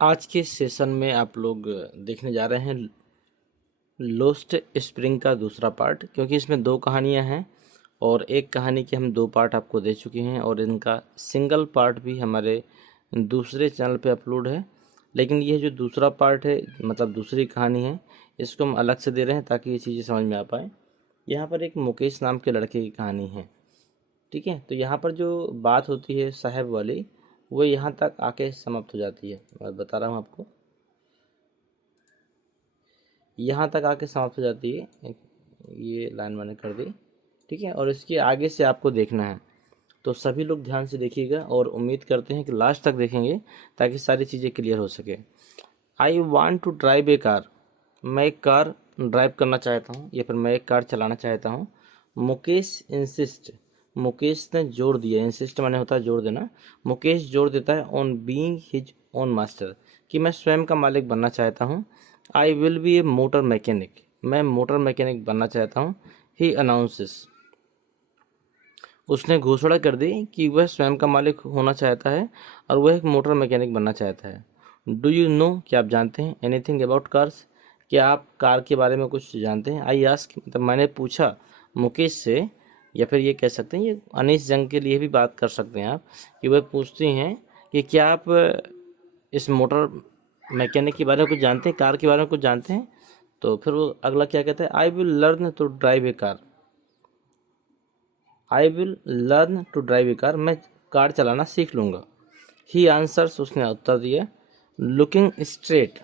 आज के सेशन में आप लोग देखने जा रहे हैं लोस्ट स्प्रिंग का दूसरा पार्ट, क्योंकि इसमें दो कहानियां हैं और एक कहानी के हम दो पार्ट आपको दे चुके हैं और इनका सिंगल पार्ट भी हमारे दूसरे चैनल पे अपलोड है। लेकिन ये जो दूसरा पार्ट है, मतलब दूसरी कहानी है, इसको हम अलग से दे रहे हैं ताकि ये चीज़ें समझ में आ पाए। यहाँ पर एक मुकेश नाम के लड़के की कहानी है, ठीक है। तो यहाँ पर जो बात होती है साहब वाली, वो यहाँ तक आके समाप्त हो जाती है। मैं बता रहा हूँ आपको, यहाँ तक आके समाप्त हो जाती है। ये लाइन मैंने कर दी, ठीक है। और इसके आगे से आपको देखना है, तो सभी लोग ध्यान से देखिएगा और उम्मीद करते हैं कि लास्ट तक देखेंगे ताकि सारी चीज़ें क्लियर हो सके। I want to drive a car. मैं एक कार ड्राइव करना चाहता हूँ या फिर मैं एक कार चलाना चाहता हूँ। मुकेश इंसिस्ट, मुकेश ने जोर दिया। इंसिस्ट माने होता है जोर देना। मुकेश जोर देता है on being his own master, कि मैं स्वयं का मालिक बनना चाहता हूँ। I will be A motor mechanic, मैं मोटर मैकेनिक बनना चाहता हूँ। ही अनाउंसेस, उसने घोषणा कर दी कि वह स्वयं का मालिक होना चाहता है और वह एक मोटर मैकेनिक बनना चाहता है। डू यू नो, क्या आप जानते हैं, एनीथिंग अबाउट कार्स, क्या आप कार के बारे में कुछ जानते हैं। आई आस्क, मतलब मैंने पूछा मुकेश से, या फिर ये कह सकते हैं, ये अनीस जंग के लिए भी बात कर सकते हैं आप, कि वह पूछती हैं कि क्या आप इस मोटर मैकेनिक के बारे में कुछ जानते हैं, कार के बारे में कुछ जानते हैं। तो फिर वो अगला क्या कहता है, I will learn to drive a car, I will learn to drive a car, मैं कार चलाना सीख लूँगा। ही आंसर्स, उसने उत्तर दिया, लुकिंग स्ट्रेट,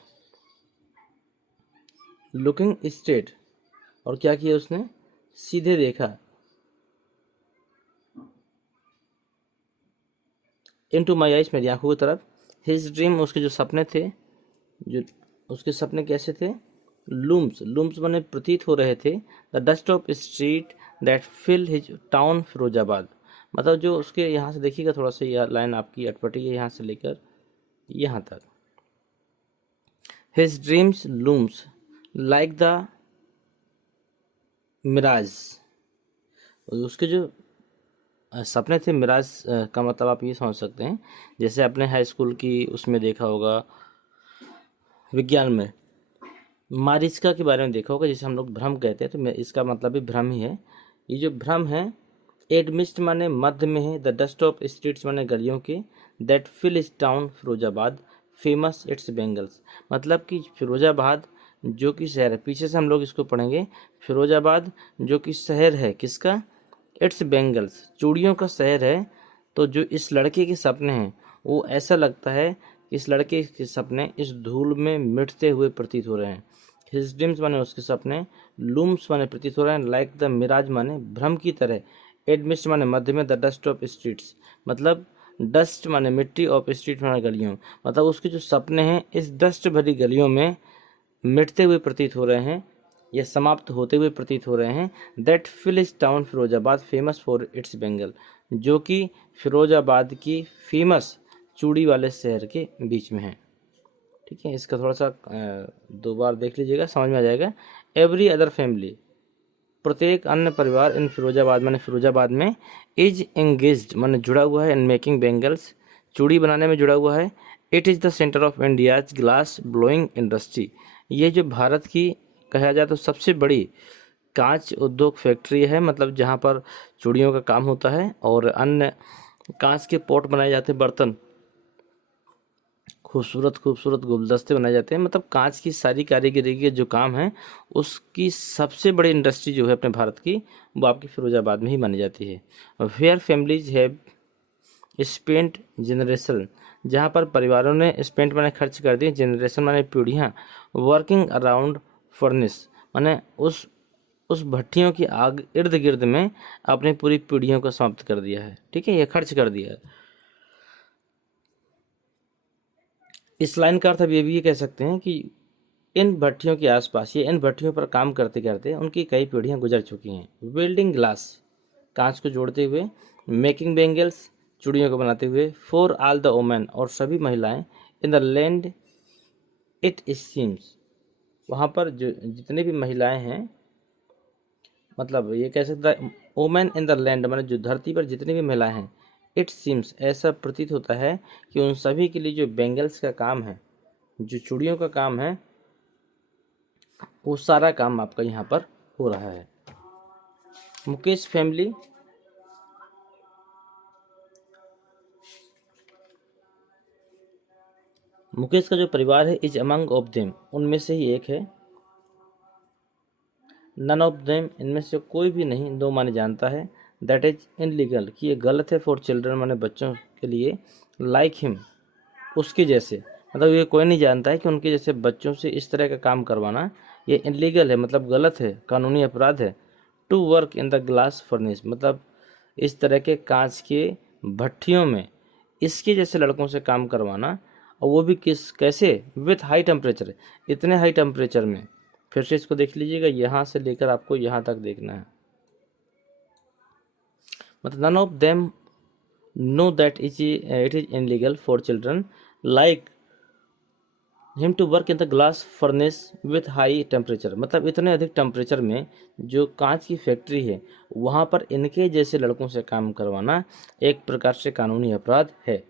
लुकिंग स्ट्रेट, और क्या किया उसने, सीधे देखा, इनटू माई आइज, मेरी आंखों की तरफ। हिज ड्रीम, उसके जो सपने थे, जो उसके सपने कैसे थे, लूम्स, लूम्स बने प्रतीत हो रहे थे, the dust of street that fill his town Firozabad, मतलब जो उसके, यहाँ से देखिएगा थोड़ा सा, यह लाइन आपकी अटपटी है यहाँ से लेकर यहाँ तक। His dreams looms like the mirage, उसके जो सपने थे, मिराज का मतलब आप ये समझ सकते हैं, जैसे अपने हाई स्कूल की उसमें देखा होगा, विज्ञान में मारीचिका के बारे में देखा होगा, जिसे हम लोग भ्रम कहते हैं, तो इसका मतलब भी भ्रम ही है। ये जो भ्रम है, एडमिस्ट माने मध्य में है, द डस्ट ऑफ स्ट्रीट्स माने गलियों के, that fill is town Firozabad, famous its bangles, मतलब कि फिरोजाबाद जो कि शहर है, पीछे से हम लोग इसको पढ़ेंगे, फिरोजाबाद जो कि शहर है किसका, इट्स बेंगल्स, चूड़ियों का शहर है। तो जो इस लड़के के सपने हैं, वो ऐसा लगता है कि इस लड़के के सपने इस धूल में मिटते हुए प्रतीत हो रहे हैं। हिज ड्रीम्स माने उसके सपने, लूम्स माने प्रतीत हो रहे हैं, लाइक द मिराज माने भ्रम की तरह, एडमिस्ट माने मध्य में, द डस्ट ऑफ स्ट्रीट्स, मतलब डस्ट माने मिट्टी, ऑफ स्ट्रीट माने गलियों, मतलब उसके जो सपने हैं इस डस्ट भरी गलियों में मिटते हुए प्रतीत हो रहे हैं, या समाप्त होते हुए प्रतीत हो रहे हैं। That fill is town Firozabad, famous for its bangle, जो कि फिरोजाबाद की फेमस चूड़ी वाले शहर के बीच में है, ठीक है। इसका थोड़ा सा दो बार देख लीजिएगा, समझ में आ जाएगा। एवरी अदर फैमिली, प्रत्येक अन्य परिवार, इन फिरोजाबाद माने फिरोजाबाद में, इज एंगेज्ड माने जुड़ा हुआ है, इन मेकिंग बेंगल्स, चूड़ी बनाने में जुड़ा हुआ है। It is the centre of India's glass blowing industry, ये जो भारत की कहा जाए तो सबसे बड़ी कांच उद्योग फैक्ट्री है, मतलब जहाँ पर चूड़ियों का काम होता है और अन्य कांच के पॉट बनाए जाते हैं, बर्तन, खूबसूरत खूबसूरत गुलदस्ते बनाए जाते हैं, मतलब कांच की सारी कारीगरी के जो काम है, उसकी सबसे बड़ी इंडस्ट्री जो है अपने भारत की, वो आपकी फिरोजाबाद में ही मानी जाती है। Where families have spent generation, जहाँ पर परिवारों ने स्पेंट माने खर्च कर दिए, जनरेशन माने पीढ़ियाँ, वर्किंग अराउंड फर्नेस माने उस भट्टियों की आग इर्द गिर्द में अपनी पूरी पीढ़ियों को समाप्त कर दिया है, ठीक है, ये खर्च कर दिया है। इस लाइन का अर्थ अब ये भी कह सकते हैं कि इन भट्टियों के आसपास, ये इन भट्टियों पर काम करते करते उनकी कई पीढ़ियां गुजर चुकी हैं। बिल्डिंग ग्लास, कांच को जोड़ते हुए, मेकिंग बेंगल्स, चूड़ियों को बनाते हुए, फॉर ऑल द वोमेन, और सभी महिलाएं, in the land it seems, वहाँ पर जो जितनी भी महिलाएं हैं, मतलब ये कह सकता है वोमेन इन द लैंड, मतलब जो धरती पर जितनी भी महिलाएं हैं, इट सीम्स, ऐसा प्रतीत होता है कि उन सभी के लिए जो बेंगल्स का काम है, जो चूड़ियों का काम है वो सारा काम आपका यहाँ पर हो रहा है। मुकेश फैमिली मुकेश का जो परिवार है इज अमंग ऑफ देम, उनमें से ही एक है। नन ऑफ देम, इनमें से कोई भी नहीं, दो माने जानता है। दैट इज इनलीगल, कि ये गलत है। फॉर चिल्ड्रन माने बच्चों के लिए। लाइक हिम, उसके जैसे, मतलब ये कोई नहीं जानता है कि उनके जैसे बच्चों से इस तरह का काम करवाना ये इनलीगल है, मतलब गलत है, कानूनी अपराध है। To work in the glass furnace, मतलब इस तरह के कांच के भट्ठियों में इसके जैसे लड़कों से काम करवाना, और वो भी कैसे, विथ हाई टेम्परेचर, इतने हाई टेम्परेचर में। फिर से इसको देख लीजिएगा, यहाँ से लेकर आपको यहाँ तक देखना है। मतलब none of them know that it is illegal for children like him to work in the glass furnace with high temperature, मतलब इतने अधिक टेम्परेचर में जो कांच की फैक्ट्री है वहाँ पर इनके जैसे लड़कों से काम करवाना एक प्रकार से कानूनी अपराध है।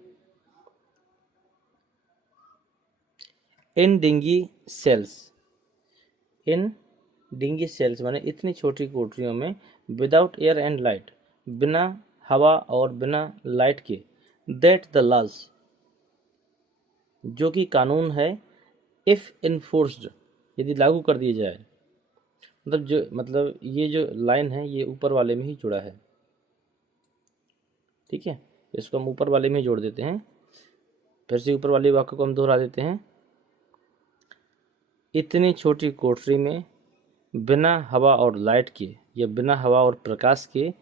इन डिंगी सेल्स, इन डिंगी सेल्स माने इतनी छोटी कोठरियों में, विदाउट एयर एंड लाइट, बिना हवा और बिना लाइट के, दैट द लॉज, जो कि कानून है, इफ़ इन्फोर्स्ड, यदि लागू कर दिए जाए, मतलब ये जो लाइन है ये ऊपर वाले में ही जुड़ा है, ठीक है, इसको हम ऊपर वाले में ही जोड़ देते हैं। फिर से ऊपर वाले वाक्य को हम दोहरा देते हैं। इतनी छोटी कोठरी में बिना हवा और लाइट के या बिना हवा और प्रकाश के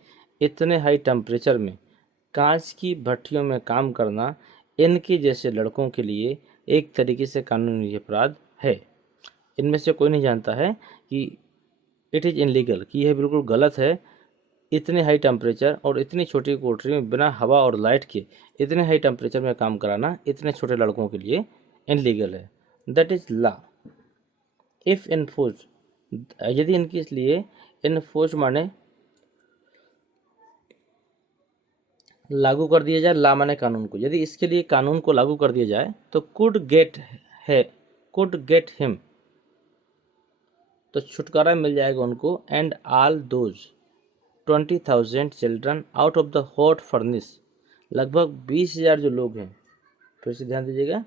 इतने हाई टेम्परेचर में कांच की भट्टियों में काम करना इनके जैसे लड़कों के लिए एक तरीके से कानूनी अपराध है। इनमें से कोई नहीं जानता है कि इट इज़ इनलीगल, कि यह बिल्कुल गलत है। इतने हाई टेम्परेचर और इतनी छोटी कोठरी में बिना हवा और लाइट के इतने हाई टेम्परेचर में काम कराना इतने छोटे लड़कों के लिए इनलीगल है। That is law if enforce, यदि इनके लिए इन्फोर्स माने लागू कर दिया जाए, ला माने कानून को, यदि इसके लिए कानून को लागू कर दिया जाए तो कुड गेट हिम, तो छुटकारा मिल जाएगा उनको। And all those 20,000 children out of the hot furnace, लगभग 20,000 जो लोग हैं, फिर से ध्यान दीजिएगा,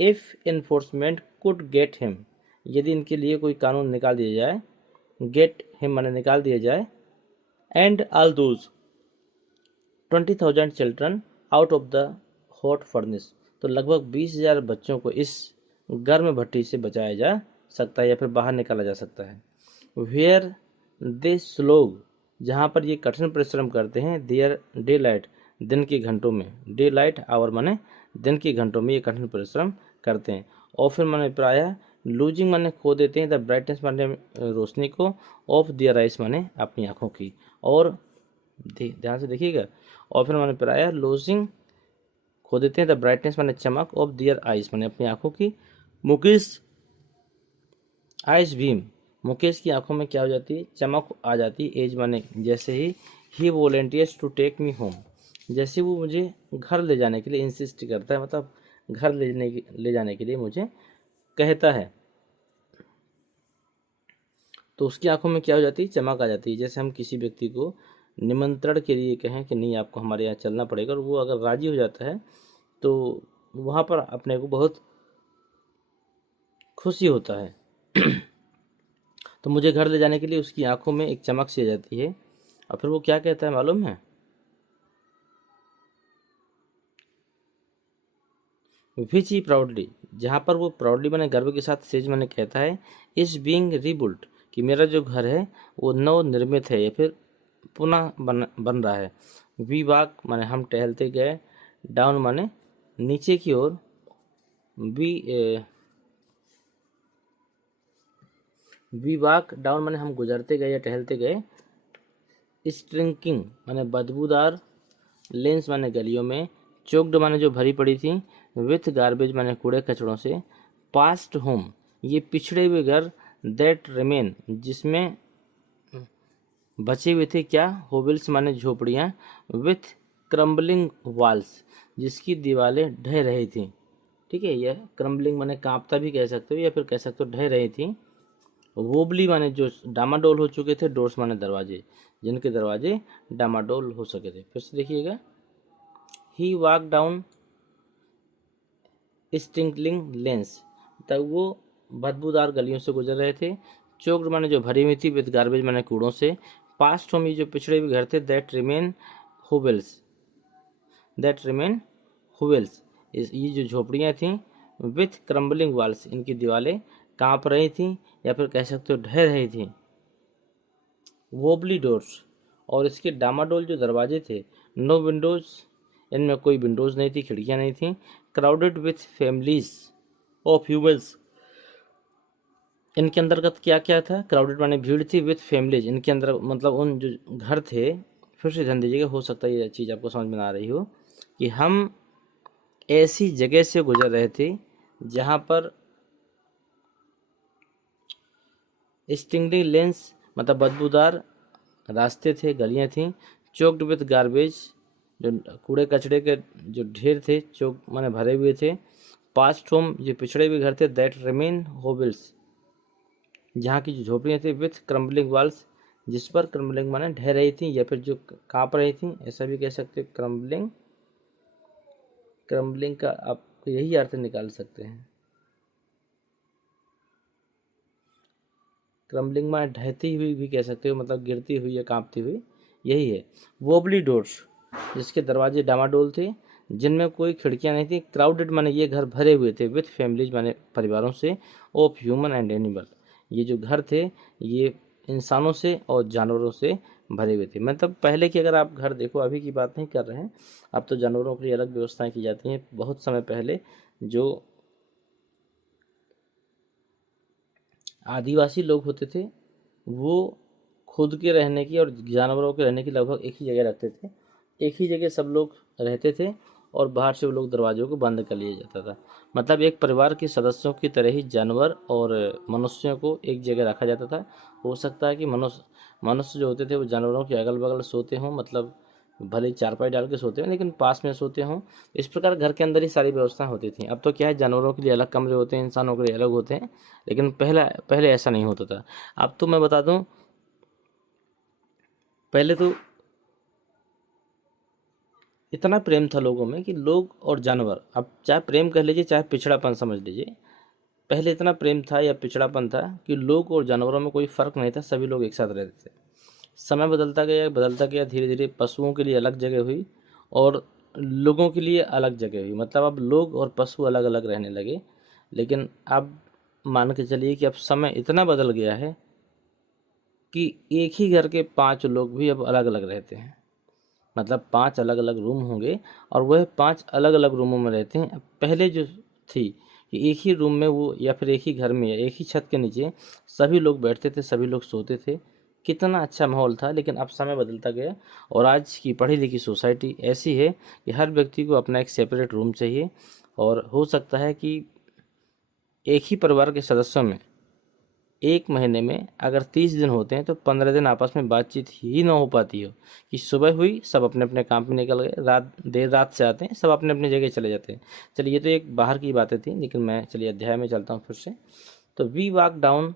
if enforcement could get him, यदि इनके लिए कोई कानून निकाल दिया जाए, गेट हिम माने निकाल दिया जाए, and all those 20,000 children out of the hot furnace, तो लगभग 20,000 बच्चों को इस गर्म भट्टी से बचाया जा सकता है या फिर बाहर निकाला जा सकता है। वेयर दे स्लोग, जहाँ पर ये कठिन परिश्रम करते हैं, देयर डे लाइट, दिन के घंटों में, डे लाइट आवर माने दिन के घंटों में ये कठिन परिश्रम करते हैं। और फिर माने प्रायः, लूजिंग माने खो देते हैं, द ब्राइटनेस माने रोशनी को, ऑफ दियर आइस माने अपनी आँखों की, और ध्यान से देखिएगा, और फिर माने प्रायः लूजिंग खो देते हैं, द ब्राइटनेस माने चमक, ऑफ दियर आइस माने अपनी आँखों की। मुकेश आइस भीम, मुकेश की आंखों में क्या हो जाती है, चमक आ जाती है। एज माने जैसे ही volunteers to take me home, जैसे वो मुझे घर ले जाने के लिए इंसिस्ट करता है, मतलब घर ले जाने के लिए मुझे कहता है, तो उसकी आंखों में क्या हो जाती है, चमक आ जाती है। जैसे हम किसी व्यक्ति को निमंत्रण के लिए कहें कि नहीं आपको हमारे यहाँ चलना पड़ेगा, और वो अगर राजी हो जाता है तो वहाँ पर अपने को बहुत खुशी होता है। तो मुझे घर ले जाने के लिए उसकी आंखों में एक चमक सी आ जाती है। और फिर वो क्या कहता है मालूम है, विच ही प्राउडली, जहाँ पर वो प्राउडली मैंने गर्व के साथ सेज मैंने कहता है, इस बीइंग रीबुल्ट, कि मेरा जो घर है वो नव निर्मित है या फिर पुनः बन रहा है। वी वॉक माने हम टहलते गए, डाउन माने नीचे की ओर, वी वॉक डाउन माने हम गुजरते गए या टहलते गए, स्ट्रिंकिंग माने बदबूदार, लेंस माने गलियों में, चोक्ड माने जो भरी पड़ी थी, विथ गार्बेज माने कूड़े कचड़ों से, पास्ट होम ये पिछड़े हुए घर, दैट रिमेन जिसमें बचे हुए थे क्या, होबिल्स माने झोपड़ियाँ, विथ क्रम्बलिंग वॉल्स जिसकी दीवारें ढह रही थी, ठीक है। यह क्रम्बलिंग माने कांपता भी कह सकते हो, या फिर कह सकते हो ढह रही थी। वोबली माने जो डामाडोल हो चुके थे। डोर्स माने दरवाजे, जिनके दरवाजे डामाडोल हो सके थे। फिर से देखिएगा, ही वॉक डाउन स्टिंकलिंग लेंस, तब वो बदबूदार गलियों से गुजर रहे थे। चोक्ड माने जो भरी हुई थी, विद गार्बेज माने कूड़ों से। पास्ट होम, ये जो पिछड़े हुए घर थे। दैट रिमेन हुवेल्स, ये जो झोपड़ियाँ थीं। विथ क्रम्बलिंग वॉल्स, इनकी दीवारें कांप रही थीं, या फिर कह सकते हो ढह रही थीं। वोबली डोर्स, और इसके डामाडोल जो दरवाजे थे। नो विंडोज, इनमें कोई विंडोज नहीं थी, खिड़कियां नहीं थी। Crowded with families of humans, इनके अंतर्गत क्या क्या था। क्राउडेड माने भीड़ थी। विथ फैमिलीज, इनके अंदर मतलब उन जो घर थे। फिर से ध्यान दीजिएगा, हो सकता है ये चीज़ आपको समझ में ना आ रही हो, कि हम ऐसी जगह से गुजर रहे थे जहाँ पर स्टिंगलिंग लेंस मतलब बदबूदार रास्ते थे, गलियाँ थीं। चोक्ड विथ गार्बेज, जो कूड़े कचड़े के जो ढेर थे, चौक माने भरे हुए थे। पास्ट होम, जो पिछड़े हुए घर थे। दैट रिमेन होबल्स, जहाँ की जो झोपड़ियाँ थी। विथ क्रम्बलिंग वॉल्स, जिस पर क्रम्बलिंग माने ढह रही थी, या फिर जो काँप रही थी, ऐसा भी कह सकते हैं। क्रम्बलिंग का आप यही अर्थ निकाल सकते हैं। क्रम्बलिंग में ढहती हुई भी कह सकते हो, मतलब गिरती हुई या कांपती हुई, यही है। वोबली डोर्स, जिसके दरवाजे डामाडोल थे, जिनमें कोई खिड़कियां नहीं थी। क्राउडेड माने ये घर भरे हुए थे। विथ फैमिलीज माने परिवारों से। ऑफ ह्यूमन एंड एनिमल, ये जो घर थे ये इंसानों से और जानवरों से भरे हुए थे। मतलब पहले की अगर आप घर देखो, अभी की बात नहीं कर रहे हैं, अब तो जानवरों के लिए अलग व्यवस्थाएं की जाती हैं। बहुत समय पहले जो आदिवासी लोग होते थे, वो खुद के रहने की और जानवरों के रहने की लगभग एक ही जगह रखते थे। एक ही जगह सब लोग रहते थे, और बाहर से वो लोग दरवाज़ों को बंद कर लिया जाता था। मतलब एक परिवार के सदस्यों की तरह ही जानवर और मनुष्यों को एक जगह रखा जाता था। हो सकता है कि मनुष्य मनुष्य जो होते थे वो जानवरों के अगल बगल सोते हों, मतलब भले ही चारपाई डाल के सोते हों, लेकिन पास में सोते हों। इस प्रकार घर के अंदर ही सारी व्यवस्था होती थी। अब तो क्या है, जानवरों के लिए अलग कमरे होते हैं, इंसानों के लिए अलग होते हैं, लेकिन पहले ऐसा नहीं होता था। अब तो मैं बता दूं, पहले तो इतना प्रेम था लोगों में कि लोग और जानवर, अब चाहे प्रेम कह लीजिए चाहे पिछड़ापन समझ लीजिए, पहले इतना प्रेम था या पिछड़ापन था कि लोग और जानवरों में कोई फ़र्क नहीं था, सभी लोग एक साथ रहते थे। समय बदलता गया, धीरे धीरे पशुओं के लिए अलग जगह हुई और लोगों के लिए अलग जगह हुई। मतलब अब लोग और पशु अलग अलग रहने लगे। लेकिन अब मान के चलिए कि अब समय इतना बदल गया है कि एक ही घर के 5 लोग भी अब अलग अलग रहते हैं। मतलब 5 अलग अलग रूम होंगे, और वह 5 अलग अलग रूमों में रहते हैं। पहले जो थी कि एक ही रूम में वो, या फिर एक ही घर में, या एक ही छत के नीचे सभी लोग बैठते थे, सभी लोग सोते थे, कितना अच्छा माहौल था। लेकिन अब समय बदलता गया, और आज की पढ़ी लिखी सोसाइटी ऐसी है कि हर व्यक्ति को अपना एक सेपरेट रूम चाहिए। और हो सकता है कि एक ही परिवार के सदस्यों में एक महीने में अगर 30 दिन होते हैं तो 15 दिन आपस में बातचीत ही ना हो पाती हो, कि सुबह हुई सब अपने अपने काम पे निकल गए, देर रात से आते हैं, सब अपने अपने जगह चले जाते हैं। चलिए, ये तो एक बाहर की बातें थी, लेकिन मैं चलिए अध्याय में चलता हूँ फिर से। तो we walk down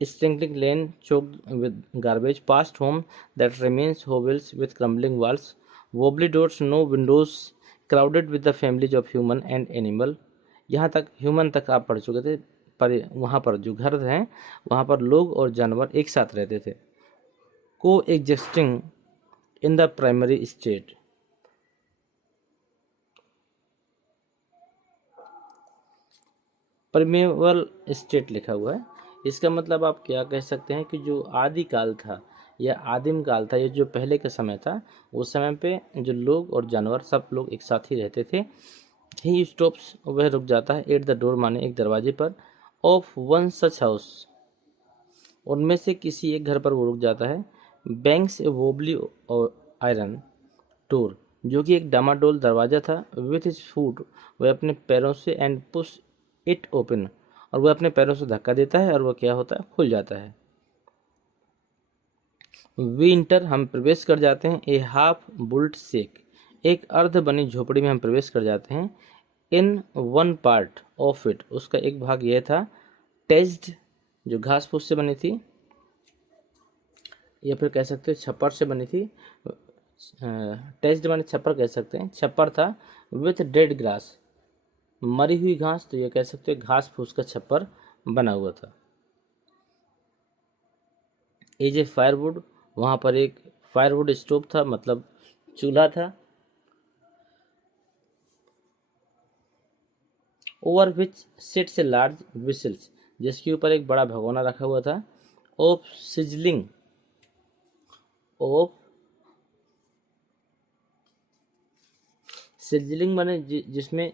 stinking lane choked with garbage, past home that remains hovels with crumbling walls, wobbly doors, no windows, crowded with the families of human and animal। यहाँ तक ह्यूमन तक आप पढ़ चुके थे, पर वहाँ पर जो घर हैं वहाँ पर लोग और जानवर एक साथ रहते थे। Coexisting in the primary state, primeval state लिखा हुआ है। इसका मतलब आप क्या कह सकते हैं कि जो आदिकाल था या आदिम काल था, ये जो पहले का समय था, उस समय पे जो लोग और जानवर सब लोग एक साथ ही रहते थे। ही स्टॉप्स, वह रुक जाता है। एट द डोर माने एक दरवाजे पर। ऑफ वन सच हाउस, उनमें से किसी एक घर पर वो रुक जाता है। बैंक्स ए वोबली और आयरन डोर, जो कि एक डामाडोल दरवाज़ा था। विथ हिज फूट, वह अपने पैरों से, एंड पुश इट ओपन, और वह अपने पैरों से धक्का देता है और वह क्या होता है, खुल जाता है। वी इंटर, हम प्रवेश कर जाते हैं। ए हाफ बुल्ट शेक, एक अर्ध बनी झोपड़ी में हम प्रवेश कर जाते हैं। In one part of it, उसका एक भाग यह था, टेज्ड जो घास फूस से बनी थी, या फिर कह सकते हैं छप्पर से बनी थी, टेज्ड माने छप्पर कह सकते हैं, छप्पर था, विथ डेड ग्रास मरी हुई घास, तो ये कह सकते हैं घास फूस का छप्पर बना हुआ था। एज ए फायरवुड, वहाँ पर एक फायरवुड स्टोव था, मतलब चूल्हा था। Over which sits a large vessels, जिसके ऊपर एक बड़ा भगोना रखा हुआ था। ऑफ सिजलिंग, ऑफ सिजलिंग माने जिसमें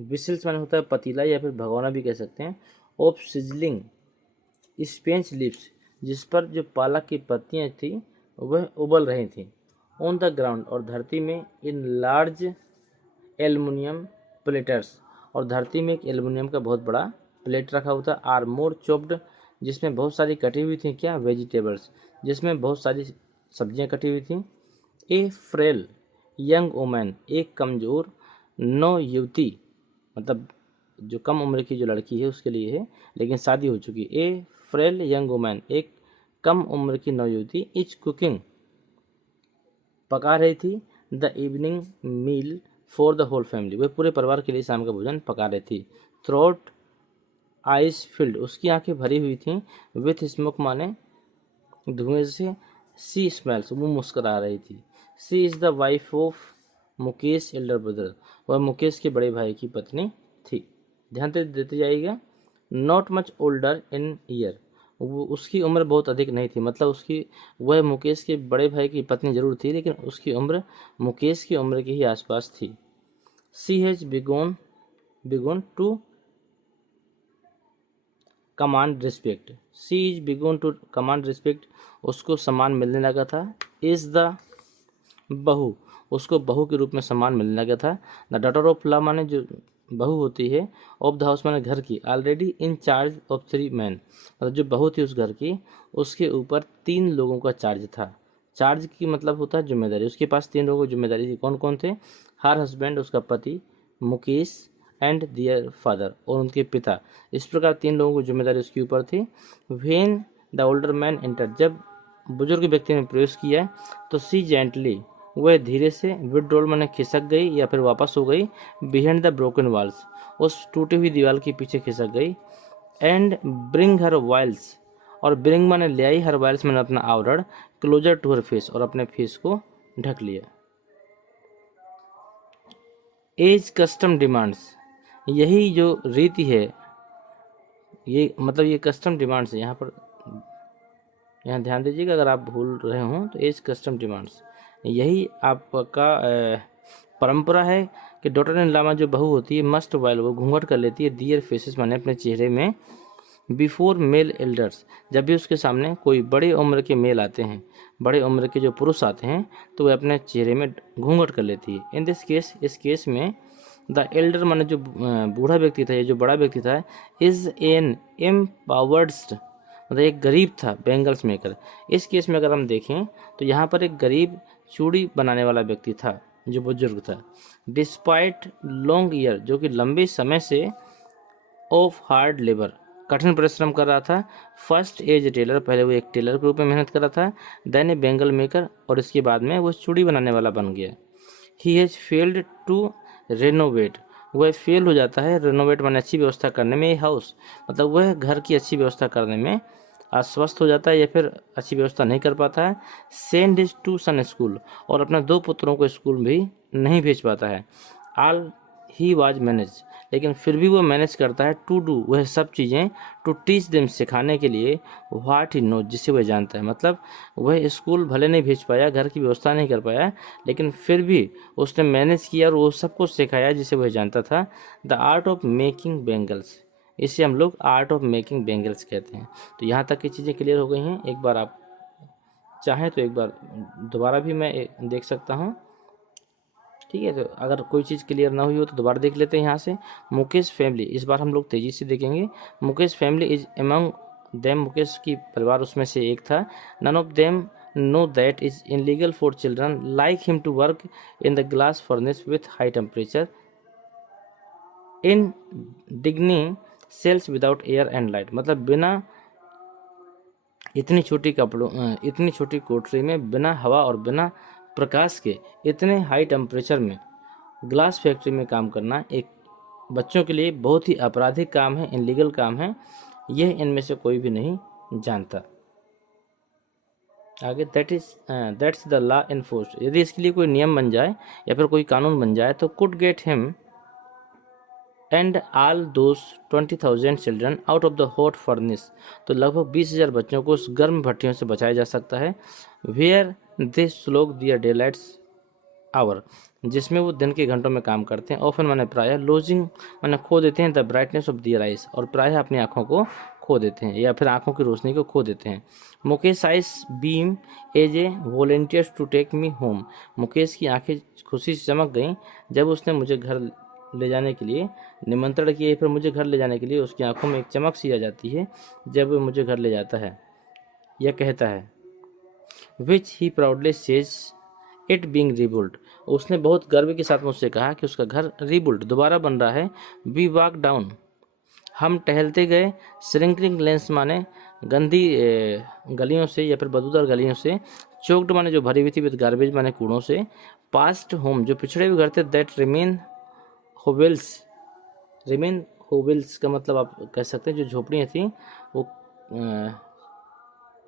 विसल्स माने होता है पतीला या फिर भगोना भी कह सकते हैं। ऑफ सिजलिंग स्पेंच लिप्स, जिस पर जो पालक की पत्तियां थी वह उबल रही थी। ऑन द ग्राउंड, और धरती में, इन लार्ज एल्युमिनियम प्लेटर्स, और धरती में एक एल्युमिनियम का बहुत बड़ा प्लेट रखा हुआ था। आर मोर चॉप्ड, जिसमें बहुत सारी कटी हुई थी क्या, वेजिटेबल्स, जिसमें बहुत सारी सब्जियां कटी हुई थी। ए फ्रेल यंग वुमेन, एक कमज़ोर नौ युवती, मतलब जो कम उम्र की जो लड़की है उसके लिए है, लेकिन शादी हो चुकी। ए फ्रेल यंग वुमेन, एक कम उम्र की नौयुवती, इज कुकिंग पका रही थी, the evening meal for the whole family, वह पूरे परिवार के लिए शाम का भोजन पका रही थी। थ्रोट आइस फील्ड, उसकी आंखें भरी हुई थीं, विथ स्मोक माने धुएं से। सी स्मेल्स, वो मुस्करा रही थी। She is the wife of Mukesh elder brother, वह मुकेश के बड़े भाई की पत्नी थी। ध्यान से देते जाइएगा। Not much older in year, वो उसकी उम्र बहुत अधिक नहीं थी, मतलब उसकी, वह मुकेश के बड़े भाई की पत्नी जरूर थी, लेकिन उसकी उम्र मुकेश की उम्र के ही आसपास थी। She has begun to command respect, she is begun to command respect, उसको सम्मान मिलने लगा था। इज द बहू, उसको बहू के रूप में सम्मान मिलने लगा था। द डॉटर ऑफ ला माने जो बहू होती है, ऑफ द हाउस माने घर की, already in charge of 3 man, मतलब जो बहू थी उस घर की, उसके ऊपर 3 लोगों का चार्ज था। चार्ज की मतलब होता है जिम्मेदारी, उसके पास 3 लोगों की जिम्मेदारी थी। कौन कौन थे, हर हस्बैंड उसका पति, मुकेश एंड दियर फादर, और उनके पिता। इस प्रकार 3 लोगों की जिम्मेदारी उसके ऊपर थी। When the older man enter, जब बुजुर्ग व्यक्ति ने प्रवेश किया, तो सी जेंटली, वह धीरे से, विड्रॉल माने खिसक गई या फिर वापस हो गई, बिहाइंड द ब्रोकन वॉल्स, उस टूटी हुई दीवार के पीछे खिसक गई। एंड ब्रिंग हर वाइल्स, और ब्रिंग माने ले आई, हर वाइल्स मैंने अपना आवरण, क्लोजर टू हर फेस, और अपने फेस को ढक लिया। एज कस्टम डिमांड्स, यही जो रीति है, ये मतलब ये कस्टम डिमांड्स है, यहाँ ध्यान दीजिएगा अगर आप भूल रहे हों तो। एज कस्टम डिमांड्स, यही आपका परंपरा है कि डॉटर इन लामा जो बहू होती है, मस्ट वाइल, वो घूंघट कर लेती है, दियर फेसेस माने अपने चेहरे में, बिफोर मेल एल्डर्स, जब भी उसके सामने कोई बड़े उम्र के मेल आते हैं, बड़े उम्र के जो पुरुष आते हैं, तो वह अपने चेहरे में घूंघट कर लेती है। इन दिस केस, इस केस में, द एल्डर माने जो बूढ़ा व्यक्ति था, ये जो बड़ा व्यक्ति था, इज एन एम्पावर्ड, मतलब एक गरीब था, बैंगल्स मेकर। इस केस में अगर हम देखें तो यहाँ पर एक गरीब चूड़ी बनाने वाला व्यक्ति था जो बुजुर्ग था। डिस्पाइट लॉन्ग ईयर, जो कि लंबे समय से, ऑफ हार्ड लेबर, कठिन परिश्रम कर रहा था। फर्स्ट एज टेलर, पहले वो एक टेलर के रूप में मेहनत कर रहा था। देन ए बैंगल मेकर, और इसके बाद में वो चूड़ी बनाने वाला बन गया। He has failed to renovate, वह फेल हो जाता है, रेनोवेट माने अच्छी व्यवस्था करने में, हाउस मतलब वह घर की अच्छी व्यवस्था करने में अस्वस्थ हो जाता है या फिर अच्छी व्यवस्था नहीं कर पाता है। Send his two son school, और अपने 2 पुत्रों को स्कूल भी नहीं भेज पाता है। ऑल ही वाज मैनेज, लेकिन फिर भी वो मैनेज करता है, टू डू, वह सब चीज़ें, टू टीच देम, सिखाने के लिए, व्हाट ही नो, जिसे वह जानता है। मतलब वह स्कूल भले नहीं भेज पाया, घर की व्यवस्था नहीं कर पाया, लेकिन फिर भी उसने मैनेज किया और वो सबको सिखाया जिसे वह जानता था। The art of making bangles, इसे हम लोग आर्ट ऑफ मेकिंग बैंगल्स कहते हैं। तो यहाँ तक की चीज़ें क्लियर हो गई हैं। एक बार आप चाहें तो एक बार दोबारा भी मैं देख सकता हूँ, ठीक है। तो अगर कोई चीज़ क्लियर ना हुई हो तो दोबारा देख लेते हैं यहाँ से। मुकेश फैमिली, इस बार हम लोग तेज़ी से देखेंगे। Mukesh family is among them, Mukesh की परिवार उसमें से एक था। None of them know that is illegal for children like him to work in the glass furnace with high temperature in डिग्नी cells without air and light, मतलब बिना इतनी छोटी कोठरी में बिना हवा और बिना प्रकाश के इतने हाई टेम्परेचर में ग्लास फैक्ट्री में काम करना एक बच्चों के लिए बहुत ही आपराधिक काम है, इनलीगल काम है। यह इनमें से कोई भी नहीं जानता। आगे दैट्स द लॉ इन्फोर्स्ड, यदि इसके लिए कोई नियम बन जाए या फिर कोई कानून बन जाए तो could get him and all those 20,000 children out of the hot furnace, तो लगभग 20,000 बच्चों को उस गर्म भट्टियों से बचाया जा सकता है। Where they slog their day lights hour, जिसमें वो दिन के घंटों में काम करते हैं। ऑफन माने प्रायः, लूजिंग माने खो देते हैं, the brightness of their eyes, और प्रायः अपनी आंखों को खो देते हैं या फिर आंखों की रोशनी को खो देते हैं। Mukesh eyes beam as a volunteers to take me home, Mukesh की आंखें खुशी से चमक गईं जब उसने मुझे घर ले जाने के लिए निमंत्रण किए, फिर मुझे घर ले जाने के लिए उसकी आंखों में एक चमक सी आ जाती है जब वो मुझे घर ले जाता है। यह कहता है विच ही प्राउडली सेज इट बीइंग रिबुल्ड, उसने बहुत गर्व के साथ मुझसे कहा कि उसका घर रिबुल्ड दोबारा बन रहा है। वी वॉक डाउन, हम टहलते गए। श्रिंकिंग लेंस माने गंदी गलियों से या फिर बदबूदार गलियों से। चोक्ड माने जो भरी हुई थी, विद गार्बेज माने कूड़ों से। पास्ट होम, जो पिछड़े हुए घर थे। दैट रिमेन होवेल्स का मतलब आप कह सकते हैं जो झोपड़ियाँ थी वो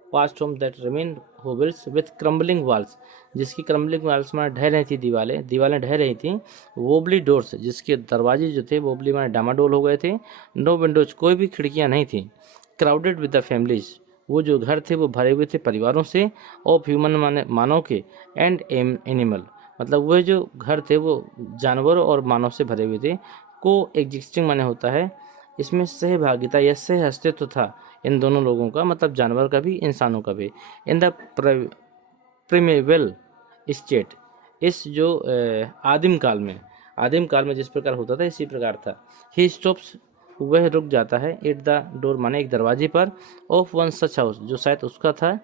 past home that remain hovels with crumbling walls, जिसकी क्रम्बलिंग वाल्स माने ढह रही थी, दीवारें ढह रही थी। वोबली डोर्स, जिसके दरवाजे जो थे वोबली माने डामाडोल हो गए थे। नो विंडोज, कोई भी खिड़कियां नहीं थी। क्राउडेड विद द फैमिलीज, वो जो घर थे वो भरे हुए थे परिवारों से। ऑफ ह्यूमन माने मानव के, एंड एनिमल, मतलब वह जो घर थे वो जानवरों और मानव से भरे हुए थे। को एग्जिस्टिंग माने होता है इसमें सहभागिता या सह अस्तित्व था इन दोनों लोगों का, मतलब जानवर का भी इंसानों का भी। इन द प्रिमेवल स्टेट, इस जो आदिम काल में जिस प्रकार होता था इसी प्रकार था। ही स्टॉप्स, वह रुक जाता है। एट द डोर माने एक दरवाजे पर। ऑफ वन सच हाउस, जो शायद उसका था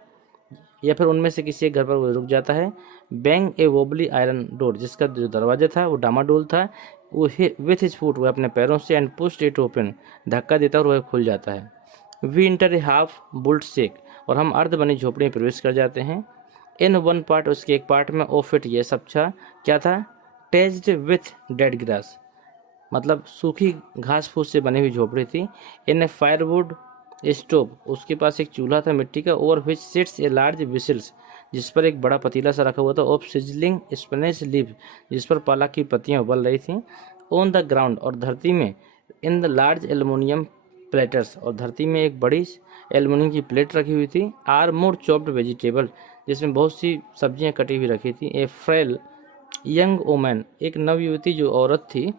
या फिर उनमें से किसी एक घर पर वो रुक जाता है। बैंग ए वोबली आयरन डोर, जिसका जो दरवाजा था वो डामाडोल था। वो विथ हिज फुट, वह अपने पैरों से। एंड पुश्ड इट ओपन, धक्का देता और वह खुल जाता है। We enter a half built shack, और हम अर्ध बनी झोपड़ी में प्रवेश कर जाते हैं। इन वन पार्ट, उसके एक पार्ट में। ऑफ इट, ये सब क्या था? टेज्ड विथ डेड ग्रास, मतलब सूखी घास फूस से बनी हुई झोपड़ी थी। इन ए फायरवुड स्टोव, उसके पास एक चूल्हा था मिट्टी का। Over which sits a large vessels, जिस पर एक बड़ा पतीला सा रखा हुआ था। ऑफ सिजलिंग स्पिनच लीव, जिस पर पालक की पत्तियां उबल रही थी। ऑन द ग्राउंड, और धरती में। In the large aluminium platters, और धरती में एक बड़ी एल्युमिनियम की प्लेट रखी हुई थी। आर मोर चॉप्ड वेजिटेबल, जिसमें बहुत सी सब्जियां कटी हुई रखी थी। ए फ्रेल यंग वोमैन, एक नवयुवती जो औरत थी।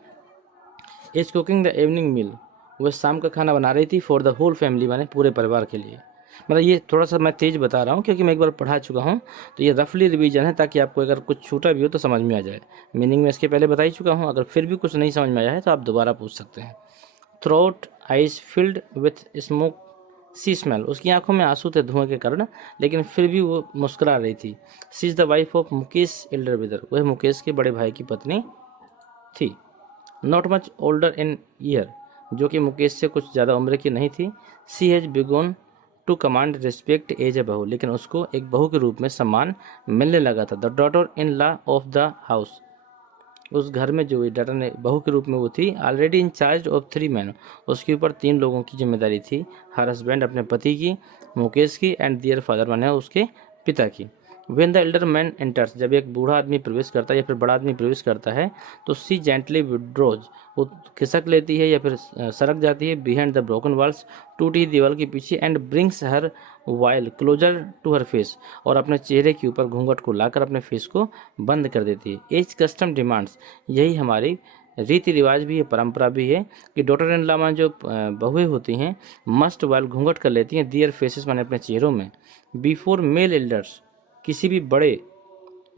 इज कुकिंग द इवनिंग मील, वह शाम का खाना बना रही थी। फॉर द होल फैमिली, माने पूरे परिवार के लिए। मतलब ये थोड़ा सा मैं तेज बता रहा हूँ क्योंकि मैं एक बार पढ़ा चुका हूँ, तो ये रफली रिवीजन है ताकि आपको अगर कुछ छूटा भी हो तो समझ में आ जाए। मीनिंग में इसके पहले बता ही चुका हूँ, अगर फिर भी कुछ नहीं समझ में आया है तो आप दोबारा पूछ सकते हैं। Throat eyes filled with smoke see smell, उसकी आंखों में आंसू थे धुएं के कारण, लेकिन फिर भी वो मुस्कुरा रही थी। She is the wife of Mukesh elder brother, वह मुकेश के बड़े भाई की पत्नी थी। Not much older in year, जो कि मुकेश से कुछ ज़्यादा उम्र की नहीं थी। She has begun to command respect as a बहू, लेकिन उसको एक बहू के रूप में सम्मान मिलने लगा था। The daughter in law of the house, उस घर में जो डॉटर ने बहू के रूप में वो थी। Already in charge of 3 man, उसके ऊपर 3 लोगों की जिम्मेदारी थी। हर हस्बैंड, अपने पति की, मुकेश की, एंड दियर फादर माने उसके पिता की। When the Elder man enters, जब एक बूढ़ा आदमी प्रवेश करता है या फिर बड़ा आदमी प्रवेश करता है तो सी जेंटली विड्रोज, वो खिसक लेती है या फिर सरक जाती है। बिहाइंड द ब्रोकन वॉल्स, टूटी दीवार के पीछे। And brings her veil closer to her face, और अपने चेहरे के ऊपर घूंघट को लाकर अपने फेस को बंद कर देती है। एज कस्टम डिमांड्स, यही हमारी रीति रिवाज भी है, परंपरा भी है कि डॉटर इन लॉ में जो बहुएं होती हैं मस्ट वाइल घूंघट कर लेती हैं। दियर फेसेस माने अपने चेहरों में। बिफोर मेल एल्डर्स, किसी भी बड़े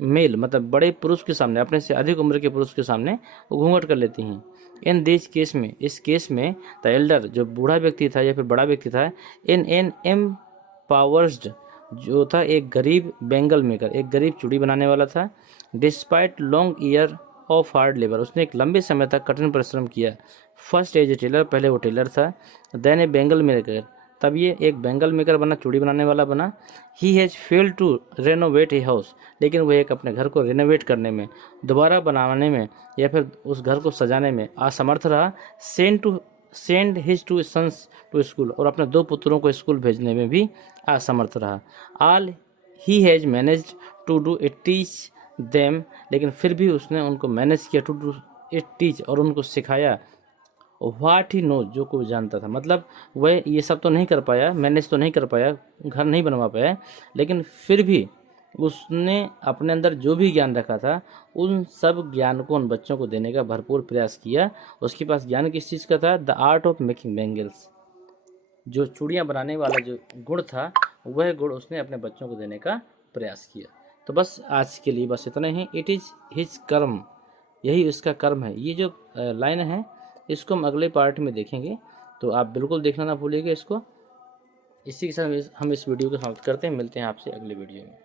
मेल मतलब बड़े पुरुष के सामने, अपने से अधिक उम्र के पुरुष के सामने वो घूंघट कर लेती हैं। इन दिस केस में, इस केस में द एल्डर जो बूढ़ा व्यक्ति था या फिर बड़ा व्यक्ति था, इन एन एम्पावर्ड, जो था एक गरीब बेंगल मेकर, एक गरीब चूड़ी बनाने वाला था। Despite long year of hard labour, उसने एक लंबे समय तक कठिन परिश्रम किया। फर्स्ट एज ए टेलर, पहले वो टेलर था। देन ए बेंगल मेकर, तब ये एक बेंगल मेकर बना, चूड़ी बनाने वाला बना। He has failed to renovate a house, लेकिन वह एक अपने घर को रेनोवेट करने में, दोबारा बनाने में या फिर उस घर को सजाने में असमर्थ रहा। Send his two sons to school, और अपने 2 पुत्रों को स्कूल भेजने में भी असमर्थ रहा। All he has managed to do it teach them, लेकिन फिर भी उसने उनको मैनेज किया, टू डू इट टीच, और उनको सिखाया व्हाट ही नोज, जो को जानता था। मतलब वह ये सब तो नहीं कर पाया, मैनेज तो नहीं कर पाया, घर नहीं बनवा पाया, लेकिन फिर भी उसने अपने अंदर जो भी ज्ञान रखा था उन सब ज्ञान को उन बच्चों को देने का भरपूर प्रयास किया। उसके पास ज्ञान किस चीज़ का था? The art of making bangles, जो चूड़ियाँ बनाने वाला जो गुण था, वह गुण उसने अपने बच्चों को देने का प्रयास किया। तो बस आज के लिए बस इतना ही। इट इज़ हिज कर्म, यही उसका कर्म है। ये जो लाइन है इसको हम अगले पार्ट में देखेंगे, तो आप बिल्कुल देखना ना भूलिएगा इसको। इसी के साथ हम इस वीडियो को समाप्त करते हैं। मिलते हैं आपसे अगले वीडियो में।